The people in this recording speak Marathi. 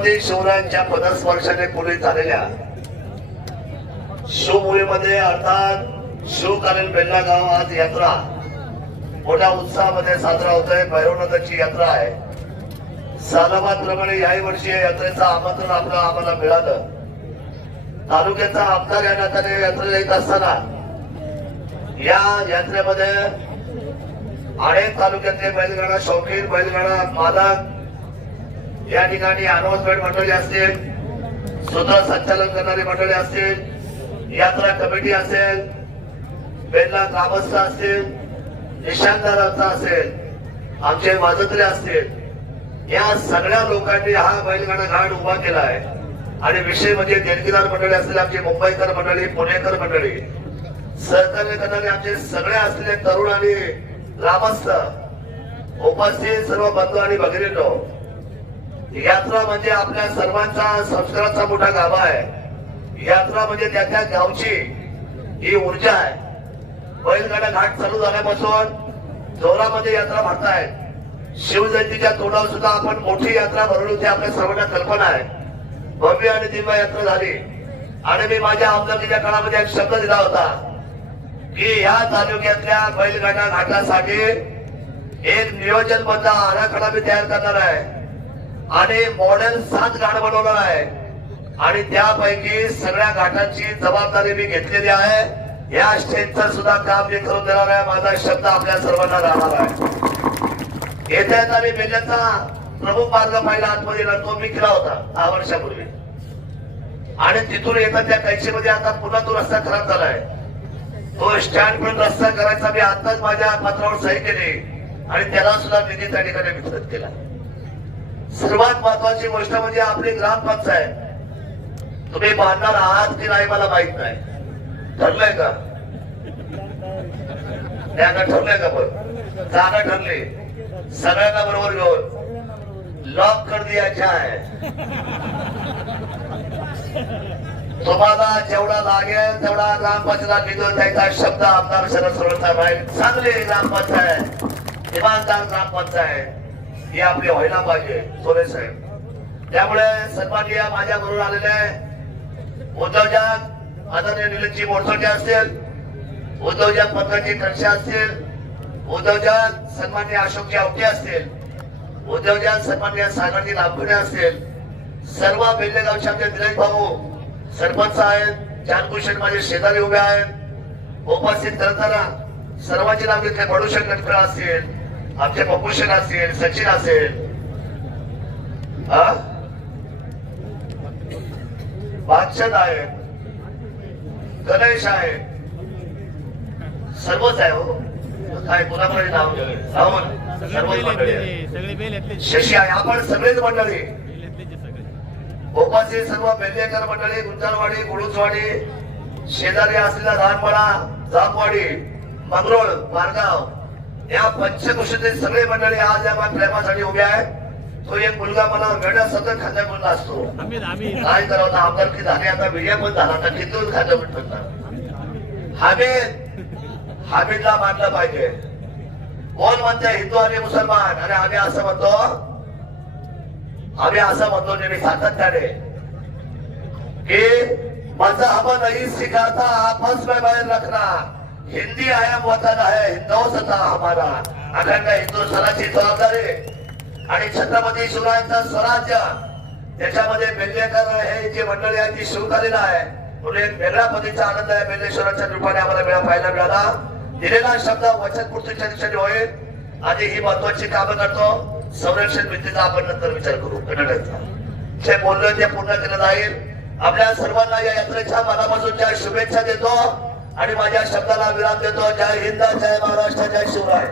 छत्रपती शिवरायांच्या पदस्पर्शाने पुढे झालेल्या शिवभूमीमध्ये अर्थात शिवकालीन बेल्ला गाव आज यात्रा मोठ्या उत्साहामध्ये साजरा होत आहे भैरवनाथाची यात्रा आहे. सालाबादप्रमाणे याही वर्षी या यात्रेचं आमंत्रण आपलं आम्हाला मिळालं. तालुक्याचा आमदार या नात्याने यात्रेला येत असताना या यात्रेमध्ये अनेक तालुक्यातले बैलगाडा शौकीन बैलगाडा मालक या ठिकाणी अनाउन्समेंट मंडळी असतील संचालन करणारी मंडळी असतील यात्रा कमिटी असेल बेल्ला ग्रामस्थ असतील निशांतदारांचा असेल आमचे वाजतले असतील या सगळ्या लोकांनी हा बैलगाडा घाट उभा केला आहे. आणि विषय म्हणजे देणगीदार मंडळी असतील आमची मुंबईकर मंडळी पुणेकर मंडळी. सहकार्य करणारे आमचे सगळे असलेले तरुण आणि ग्रामस्थ उपस्थित सर्व बंधू आणि भगिनींनो यात्रा म्हणजे आपल्या सर्वांचा संस्काराचा मोठा गाभा आहे. यात्रा म्हणजे त्या त्या गावची ही ऊर्जा आहे. बैलगाडा घाट चालू झाल्यापासून जोरामध्ये यात्रा भरतायत. शिवजयंतीच्या तोंडावर सुद्धा आपण मोठी यात्रा भरवली होती आपल्या सर्वांना कल्पना आहे. भव्य आणि दिव्य यात्रा झाली. आणि मी माझ्या आमदारकीच्या काळामध्ये एक शब्द दिला होता की या तालुक्यातल्या बैलगाडा घाटासाठी एक नियोजनबद्ध आराखडा मी तयार करणार आहे. आणि मॉडेल सात घाट बनवलं आहे. आणि त्यापैकी सगळ्या घाटांची जबाबदारी मी घेतलेली आहे. या स्टेजचं सुद्धा काम मी करून देणार आहे. माझा शब्द आपल्या सर्वांना राहणार आहे. येत्या येता मी बेल्ल्याचा प्रमुख मार्ग पाहिला. आतमध्ये तो मी केला होता दहा वर्षापूर्वी. आणि तिथून येतात त्या कैशीमध्ये आता पुन्हा तो रस्ता खराब झालाय तो स्टँड पण रस्ता करायचा. मी आताच माझ्या पत्रावर सही केली. आणि त्याला सुद्धा निधी त्या ठिकाणी वितरित केला. सर्वात महत्वाची गोष्ट म्हणजे आपली ग्रामपंचायत तुम्ही बांधणार आहात की नाही मला माहीत नाही. ठरलंय का? त्यानं ठरलंय का पण? जागा ठरली. सगळ्यांना बरोबर घेऊन. लॉक कर दियाच्या आहे. तुम्हाला जेवढा लागेल तेवढा ग्रामपंचायत निधी द्यायचा शब्द आमदार शरद सोडता राहील. चांगली ग्रामपंचायत इमानदार ग्रामपंचायत हे आपले व्हायला पाहिजे सोरे साहेब. त्यामुळे सन्माननीय माझ्या बरोबर आलेले उद्धवजा आदरणीय निलजी मोडसोटे असतील उद्धवजा पंकजी खडसे असतील उद्धवजा सन्मान्य अशोकजी आवटे असतील उद्धवजा सन्मान्य सागरजी लांबुडे असतील सर्व बेल्लेगावचे आमचे दिनेश भाऊ सरपंच आहेत जानभूषण माझे शेजारी उभे आहेत उपस्थित करताना सर्वांची नाव घेतले बडूशेठ कटकळ असतील आमचे पपुषण असतील सचिन असेल. हा? बादशाह आहे गणेश आहे सर्वच आहे हो. काय कुणाकडे नाव? राहुल सर्वच मंडळी यातले शशी आहे आपण सगळेच मंडळी. भोपाळचे सर्व बेल्लेकर मंडळी गुंजारवाडी गुळूचवाडी शेजारी असलेला धानपडा जामवाडी मंगरोळ मारगाव. या पंचकृषीतील सगळे मंडळी आज या प्रेमासाठी उभे आहेत. तो एक मुलगा मला वेळा सतत खात्या म्हणून असतो. काय करावं आता? आमदारकी झाली? आता विजय पण झाला. आता किती खात्या म्हणतात हामीद. हामीदला मानलं पाहिजे. कोण म्हणते? हिंदू आणि मुसलमान. आणि आम्ही असं म्हणतो. आम्ही असं म्हणतो नेहमी सातत्याने. कि मजहब नहीं सिखाता आपस में बैर रखना हिंदी आयाम वतन है हिंदुस्तान हमारा अखंड हिंदुस्थानाची जबाबदारी. आणि छत्रपती शिवरायांचा स्वराज्य. त्याच्यामध्ये बेल्लेकर हे जी मंडळी आहे ती शिवकालीन आहे. म्हणून एक वेगळ्या पद्धतीचा आनंद आहे बेल्लेश्वराच्या रूपाने आम्हाला वेळा पाहायला मिळाला. दिलेला शब्द वचनपूर्तीच्या दिशेने होईल. आणि ही महत्वाची कामं करतो. संरक्षण भिंतीचा आपण नंतर विचार करू. कन्नडाचा. जे बोललो ते पूर्ण केलं जाईल. आपल्या सर्वांना या यात्रेच्या मनापासून ज्या शुभेच्छा देतो. आणि माझ्या शब्दाला विराम देतो. जय हिंद जय महाराष्ट्र जय शिवराय.